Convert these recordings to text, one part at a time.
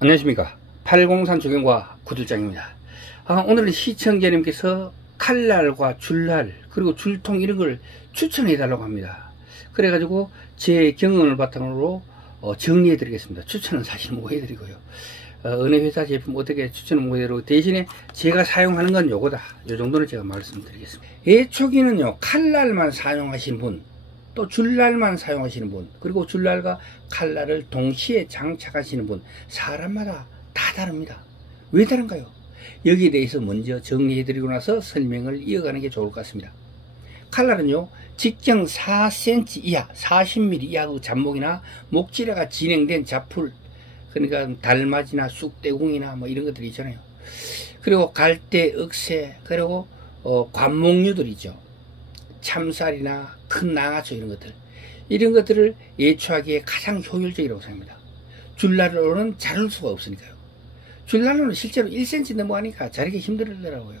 안녕하십니까. 803 조경과 구들장입니다. 오늘은 시청자님께서 칼날과 줄날 그리고 줄통 이런 걸 추천해 달라고 합니다. 그래가지고 제 경험을 바탕으로 정리해 드리겠습니다. 추천은 사실 못 해드리고요. 어느 회사 제품 어떻게 추천은 못 해드리고 대신에 제가 사용하는 건 요거다. 요 정도는 제가 말씀드리겠습니다. 예초기는요 칼날만 사용하신 분, 또 줄날만 사용하시는 분, 그리고 줄날과 칼날을 동시에 장착하시는 분, 사람마다 다 다릅니다. 왜 다른가요? 여기에 대해서 먼저 정리해 드리고 나서 설명을 이어가는 게 좋을 것 같습니다. 칼날은요 직경 4cm 이하 40mm 이하의 잡목이나 목질화가 진행된 잡풀, 그러니까 달맞이나 쑥대궁이나 뭐 이런 것들이 있잖아요. 그리고 갈대, 억새, 그리고 관목류들이죠. 참살이나 큰 낭아초 이런 것들을 예초하기에 가장 효율적이라고 생각합니다. 줄날로는 자를 수가 없으니까요. 줄날로는 실제로 1cm 넘어가니까 자르기 힘들더라고요.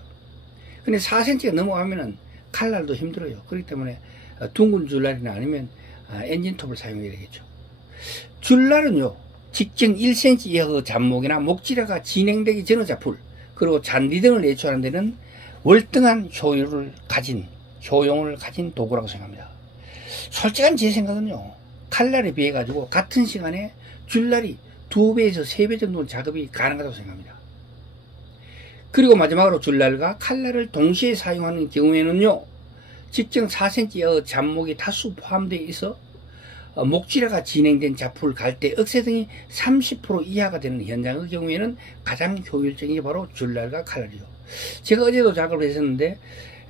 근데 4cm가 넘어가면은 칼날도 힘들어요. 그렇기 때문에 둥근 줄날이나 아니면 엔진톱을 사용해야 되겠죠. 줄날은요 직경 1cm 이하의 잡목이나 목질화가 진행되기 전의 잡풀, 그리고 잔디 등을 예초하는 데는 월등한 효용을 가진 도구라고 생각합니다. 솔직한 제 생각은요 칼날에 비해 가지고 같은 시간에 줄날이 2배에서 3배 정도는 작업이 가능하다고 생각합니다. 그리고 마지막으로 줄날과 칼날을 동시에 사용하는 경우에는요 직경 4cm의 잡목이 다수 포함되어 있어 목질화가 진행된 잡풀, 갈대, 억새 등이 30% 이하가 되는 현장의 경우에는 가장 효율적인 게 바로 줄날과 칼날이죠. 제가 어제도 작업을 했었는데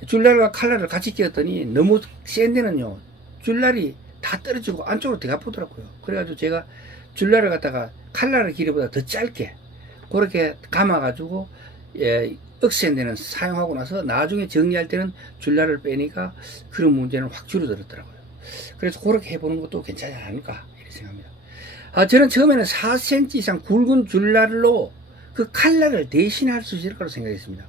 줄날과 칼날을 같이 끼웠더니 너무 센 데는요 줄날이 다 떨어지고 안쪽으로 들어가 보더라고요. 그래가지고 제가 줄날을 갖다가 칼날의 길이보다 더 짧게 그렇게 감아 가지고 억센 데는 사용하고 나서 나중에 정리할 때는 줄날을 빼니까 그런 문제는 확 줄어들었더라고요. 그래서 그렇게 해보는 것도 괜찮지 않을까 이렇게 생각합니다. 저는 처음에는 4cm 이상 굵은 줄날로 그 칼날을 대신할 수 있을 거라고 생각했습니다.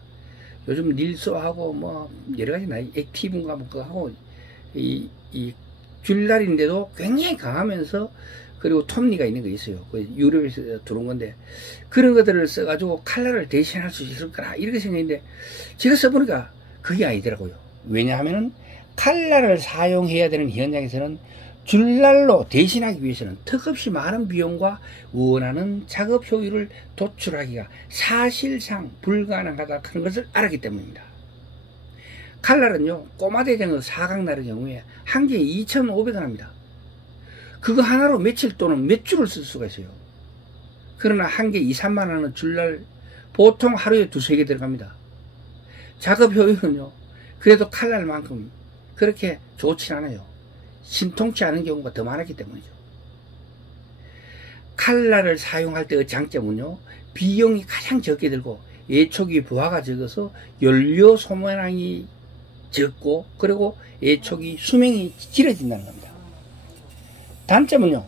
요즘 닐소하고 뭐 여러가지 액티브인가 뭐 그거 하고 이 줄날인데도 굉장히 강하면서 그리고 톱니가 있는 거 있어요. 유럽에서 들어온 건데 그런 것들을 써가지고 칼날을 대신할 수 있을 거라 이렇게 생각했는데 제가 써보니까 그게 아니더라고요. 왜냐하면은 칼날을 사용해야 되는 현장에서는 줄날로 대신하기 위해서는 턱없이 많은 비용과 원하는 작업 효율을 도출하기가 사실상 불가능하다 하는 것을 알았기 때문입니다. 칼날은요 꼬마대장의 사각날의 경우에 한 개에 2,500원 합니다. 그거 하나로 며칠 또는 몇 주를 쓸 수가 있어요. 그러나 한 개 2, 3만원은 줄날 보통 하루에 2-3개 들어갑니다. 작업 효율은요 그래도 칼날만큼 그렇게 좋진 않아요. 신통치 않은 경우가 더 많았기 때문이죠. 칼날을 사용할 때의 장점은요 비용이 가장 적게 들고 예초기 부하가 적어서 연료 소모량이 적고 그리고 예초기 수명이 길어진다는 겁니다. 단점은요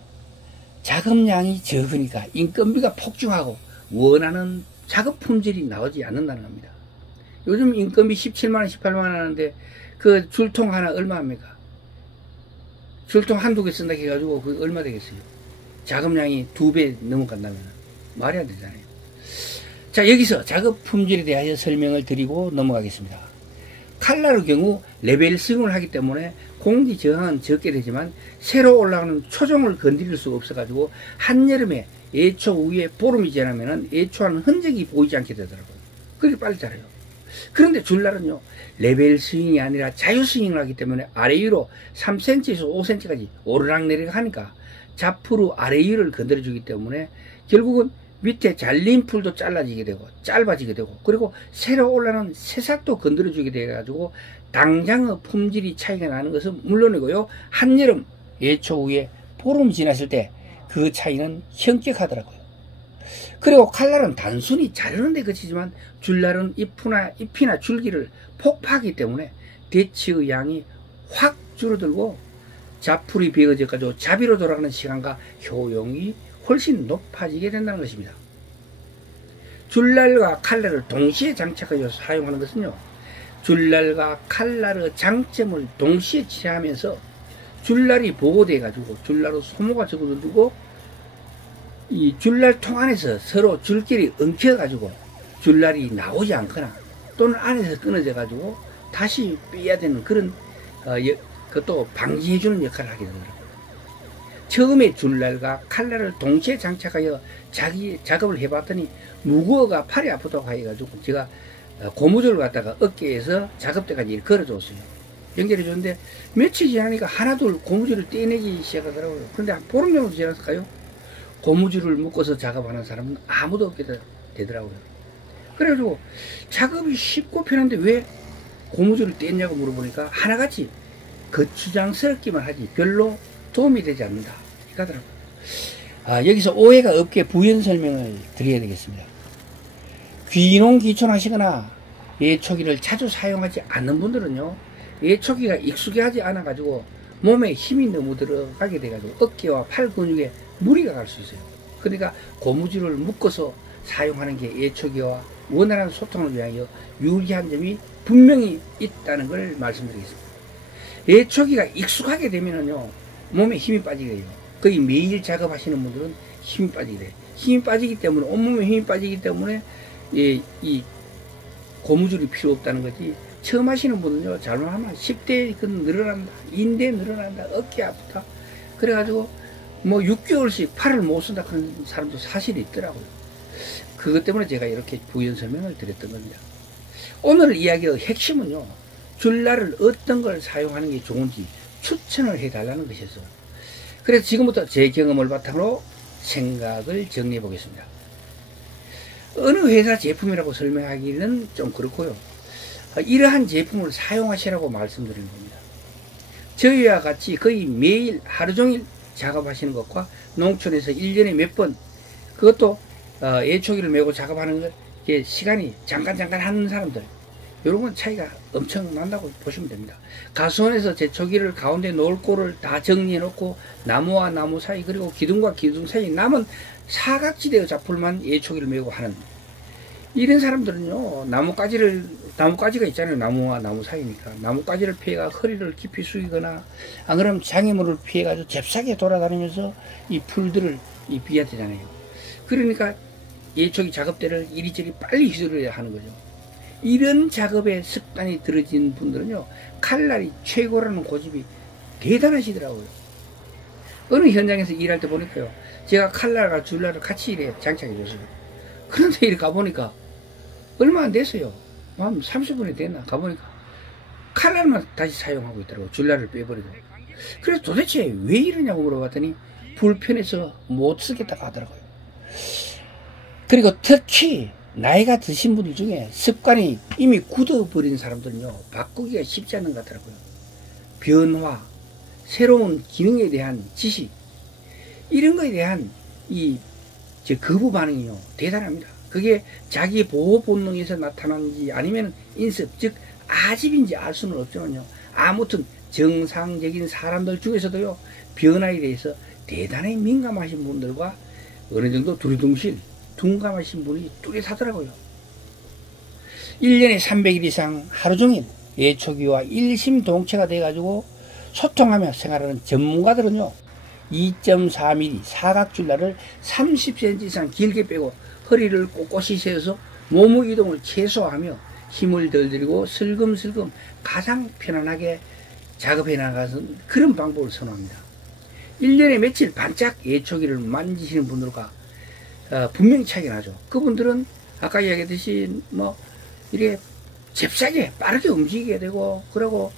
작업량이 적으니까 인건비가 폭증하고 원하는 작업 품질이 나오지 않는다는 겁니다. 요즘 인건비 17만원 18만원 하는데 그 줄통 하나 얼마 합니까? 줄통 한두 개 쓴다 해가지고 그 얼마 되겠어요? 작업량이 2배 넘어간다면 말이 안 되잖아요. 자, 여기서 작업 품질에 대하여 설명을 드리고 넘어가겠습니다. 칼날의 경우 레벨 승을 하기 때문에 공기 저항은 적게 되지만 새로 올라가는 초종을 건드릴 수가 없어 가지고 한여름에 예초 위에 보름이 지나면은 예초하는 흔적이 보이지 않게 되더라고요. 그렇게 빨리 자라요. 그런데 줄날은요 레벨 스윙이 아니라 자유 스윙을 하기 때문에 아래 위로 3cm에서 5cm까지 오르락 내리락 하니까 잡풀의 아래 위를 건드려 주기 때문에 결국은 밑에 잘린 풀도 잘라지게 되고 짧아지게 되고 그리고 새로 올라오는 새싹도 건드려 주게 돼 가지고 당장의 품질이 차이가 나는 것은 물론이고요 한여름 예초 후에 보름이 지났을 때 그 차이는 현격하더라고요. 그리고 칼날은 단순히 자르는 데 그치지만 줄날은 잎이나 줄기를 폭파하기 때문에 대치의 양이 확 줄어들고 잡풀이 베어져 가지고 자비로 돌아가는 시간과 효용이 훨씬 높아지게 된다는 것입니다. 줄날과 칼날을 동시에 장착하여 사용하는 것은요 줄날과 칼날의 장점을 동시에 취하면서 줄날이 보호돼 가지고 줄날의 소모가 적어들고 이 줄날통 안에서 서로 줄길이 엉켜가지고 줄날이 나오지 않거나 또는 안에서 끊어져 가지고 다시 빼야 되는 그런 그것도 방지해주는 역할을 하게 되더라고요. 처음에 줄날과 칼날을 동시에 장착하여 자기 작업을 해봤더니 무거워가 팔이 아프다고 해가지고 제가 고무줄을 갖다가 어깨에서 작업대까지 걸어줬어요. 연결해줬는데 며칠 지나니까 하나둘 고무줄을 떼내기 시작하더라고요. 그런데 한 보름 정도 지났을까요? 고무줄을 묶어서 작업하는 사람은 아무도 없게 되더라고요. 그래가지고 작업이 쉽고 편한데 왜 고무줄을 뗐냐고 물어보니까 하나같이 거추장스럽기만 하지 별로 도움이 되지 않는다 이거더라고요. 여기서 오해가 없게 부연 설명을 드려야 되겠습니다. 귀농귀촌하시거나 예초기를 자주 사용하지 않는 분들은요, 예초기가 익숙하지 않아 가지고 몸에 힘이 너무 들어가게 돼 가지고 어깨와 팔 근육에 무리가 갈 수 있어요. 그러니까 고무줄을 묶어서 사용하는 게 예초기와 원활한 소통을 위하여 유리한 점이 분명히 있다는 걸 말씀드리겠습니다. 예초기가 익숙하게 되면은요, 몸에 힘이 빠지게 돼요. 거의 매일 작업하시는 분들은 힘이 빠지게 돼요. 힘이 빠지기 때문에, 온몸에 힘이 빠지기 때문에 이 고무줄이 필요 없다는 거지. 처음 하시는 분은요, 잘못하면 10대 늘어난다, 인대 늘어난다, 어깨 아프다, 그래가지고 뭐 6개월씩 팔을 못 쓴다 그런 사람도 사실이 있더라고요. 그것 때문에 제가 이렇게 부연 설명을 드렸던 겁니다. 오늘 이야기의 핵심은요, 줄날을 어떤 걸 사용하는 게 좋은지 추천을 해달라는 것이었어요. 그래서 지금부터 제 경험을 바탕으로 생각을 정리해 보겠습니다. 어느 회사 제품이라고 설명하기는 좀 그렇고요. 이러한 제품을 사용하시라고 말씀드리는 겁니다. 저희와 같이 거의 매일 하루 종일 작업하시는 것과 농촌에서 1년에 몇 번, 그것도 예초기를 메고 작업하는 게 시간이 잠깐 하는 사람들, 이런 건 차이가 엄청 난다고 보시면 됩니다. 가수원에서 제초기를 가운데 놓을 꼴을 다 정리해 놓고 나무와 나무 사이 그리고 기둥과 기둥 사이 남은 사각지대의 작품만 예초기를 메고 하는 이런 사람들은요, 나뭇가지가 있잖아요. 나무와 나무 사이니까 나뭇가지를 피해가 허리를 깊이 숙이거나 안 그러면 장애물을 피해가지고 잽싸게 돌아다니면서 이 풀들을 비워야 되잖아요. 그러니까 예초기 작업대를 이리저리 빨리 휘두르야 하는 거죠. 이런 작업에 습관이 들어진 분들은요, 칼날이 최고라는 고집이 대단하시더라고요. 어느 현장에서 일할 때 보니까요, 제가 칼날과 줄날을 같이 이래 장착해 줬어요. 그런데 이렇게 가보니까 얼마 안 됐어요. 한 30분이 됐나 가보니까 칼날만 다시 사용하고 있더라고요. 줄날을 빼버리고. 그래서 도대체 왜 이러냐고 물어봤더니 불편해서 못 쓰겠다고 하더라고요. 그리고 특히 나이가 드신 분들 중에 습관이 이미 굳어버린 사람들은요, 바꾸기가 쉽지 않은 것 같더라고요. 변화, 새로운 기능에 대한 지식, 이런 거에 대한 거부 반응이요, 대단합니다. 그게 자기 보호 본능에서 나타나는지 아니면 인습, 즉 아집인지 알 수는 없지만요, 아무튼 정상적인 사람들 중에서도요, 변화에 대해서 대단히 민감하신 분들과 어느 정도 두리둥실 둔감하신 분이 뚜렷하더라고요. 1년에 300일 이상 하루 종일 예초기와 일심동체가 돼가지고 소통하며 생활하는 전문가들은요, 2.4mm 사각줄날을 30cm 이상 길게 빼고 허리를 꼿꼿이 세워서 몸의 이동을 최소화하며 힘을 덜 들이고 슬금슬금 가장 편안하게 작업해 나가는 그런 방법을 선호합니다. 1년에 며칠 반짝 예초기를 만지시는 분들과 분명히 차이가 나죠. 그분들은 아까 이야기했듯이 이렇게 잽싸게 빠르게 움직이게 되고, 그리고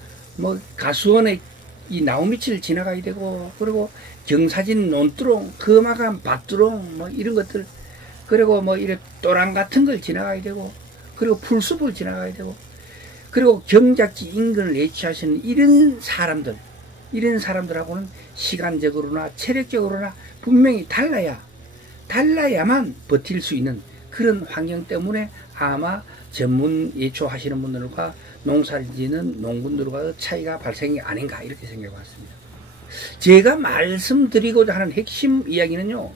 가수원의 이 나무밑을 지나가게 되고, 그리고 경사진 논두렁, 험악한 밭두렁 이런 것들, 그리고 이렇게 또랑 같은 걸 지나가게 되고, 그리고 풀숲을 지나가게 되고, 그리고 경작지 인근을 예치하시는 이런 사람들하고는 시간적으로나 체력적으로나 분명히 달라야만 버틸 수 있는 그런 환경 때문에 아마 전문 예초하시는 분들과 농사를 지는 농군들과 차이가 발생이 아닌가 이렇게 생각해 봤습니다. 제가 말씀드리고자 하는 핵심 이야기는요,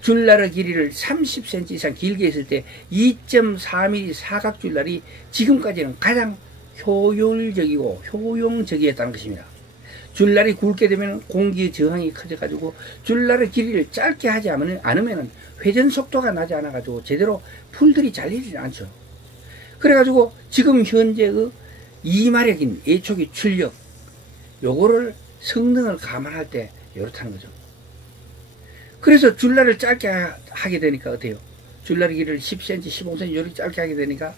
줄날의 길이를 30cm 이상 길게 했을 때 2.4mm 사각줄날이 지금까지는 가장 효율적이고 효용적이었다는 것입니다. 줄날이 굵게 되면 공기 저항이 커져가지고 줄날의 길이를 짧게 하지 않으면 회전 속도가 나지 않아가지고 제대로 풀들이 잘리지 않죠. 그래가지고 지금 현재의 이마력인 예초기 출력, 요거를 성능을 감안할 때 이렇다는 거죠. 그래서 줄날을 짧게 하게 되니까 어때요? 줄날의 길이를 10cm, 15cm 이렇게 짧게 하게 되니까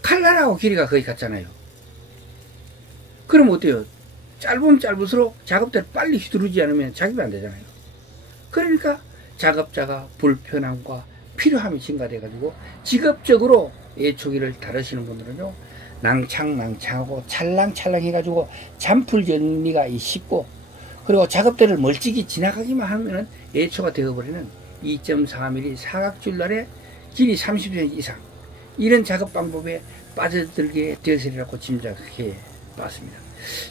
칼날하고 길이가 거의 같잖아요. 그럼 어때요? 짧으면 짧을수록 작업대를 빨리 휘두르지 않으면 작업이 안 되잖아요. 그러니까 작업자가 불편함과 필요함이 증가돼 가지고 직업적으로 예초기를 다루시는 분들은요, 낭창낭창하고 찰랑찰랑 해가지고 잔풀 정리가 쉽고, 그리고 작업대를 멀찍이 지나가기만 하면은 예초가 되어버리는 2.4mm 사각줄날의 길이 30cm 이상, 이런 작업 방법에 빠져들게 되었으리라고 짐작해 봤습니다.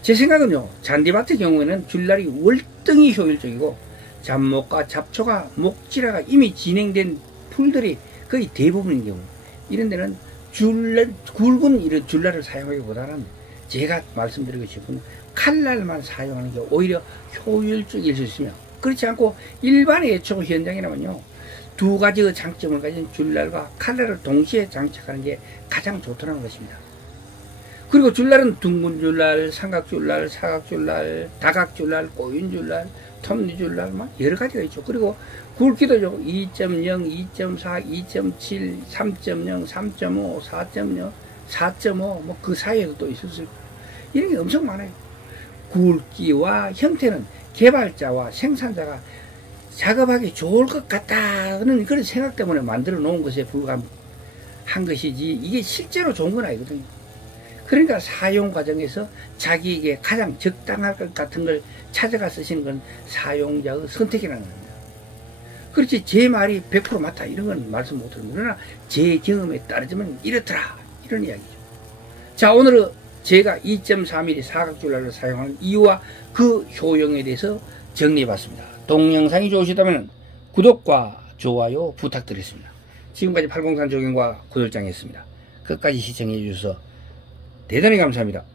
제 생각은요, 잔디밭의 경우에는 줄날이 월등히 효율적이고 잡목과 잡초가 목질화가 이미 진행된 풀들이 거의 대부분인 경우, 이런 데는 굵은 이런 줄날을 사용하기보다는 제가 말씀드리고 싶은 칼날만 사용하는 게 오히려 효율적일 수 있으며, 그렇지 않고 일반의 예초 현장이라면요, 두 가지의 장점을 가진 줄날과 칼날을 동시에 장착하는 게 가장 좋다는 것입니다. 그리고 줄날은 둥근 줄날, 삼각줄날, 사각줄날, 다각줄날, 꼬인줄날, 톱니줄날, 막 여러 가지가 있죠. 그리고 굵기도 2.0, 2.4, 2.7, 3.0, 3.5, 4.0, 4.5, 뭐 그 사이에도 또 있을 수 있고, 이런 게 엄청 많아요. 굵기와 형태는 개발자와 생산자가 작업하기 좋을 것 같다는 그런 생각 때문에 만들어 놓은 것에 불과한 것이지, 이게 실제로 좋은 건 아니거든요. 그러니까 사용 과정에서 자기에게 가장 적당할 것 같은 걸 찾아가 쓰시는 건 사용자의 선택이라는 겁니다. 그렇지 제 말이 100% 맞다 이런 건 말씀 못 드립니다. 그러나 제 경험에 따르자면 이렇더라, 이런 이야기죠. 자, 오늘은 제가 2.4mm 사각줄날을 사용하는 이유와 그 효용에 대해서 정리해 봤습니다. 동영상이 좋으시다면 구독과 좋아요 부탁드리겠습니다. 지금까지 803 조경과 구들장이었습니다. 끝까지 시청해 주셔서 대단히 감사합니다.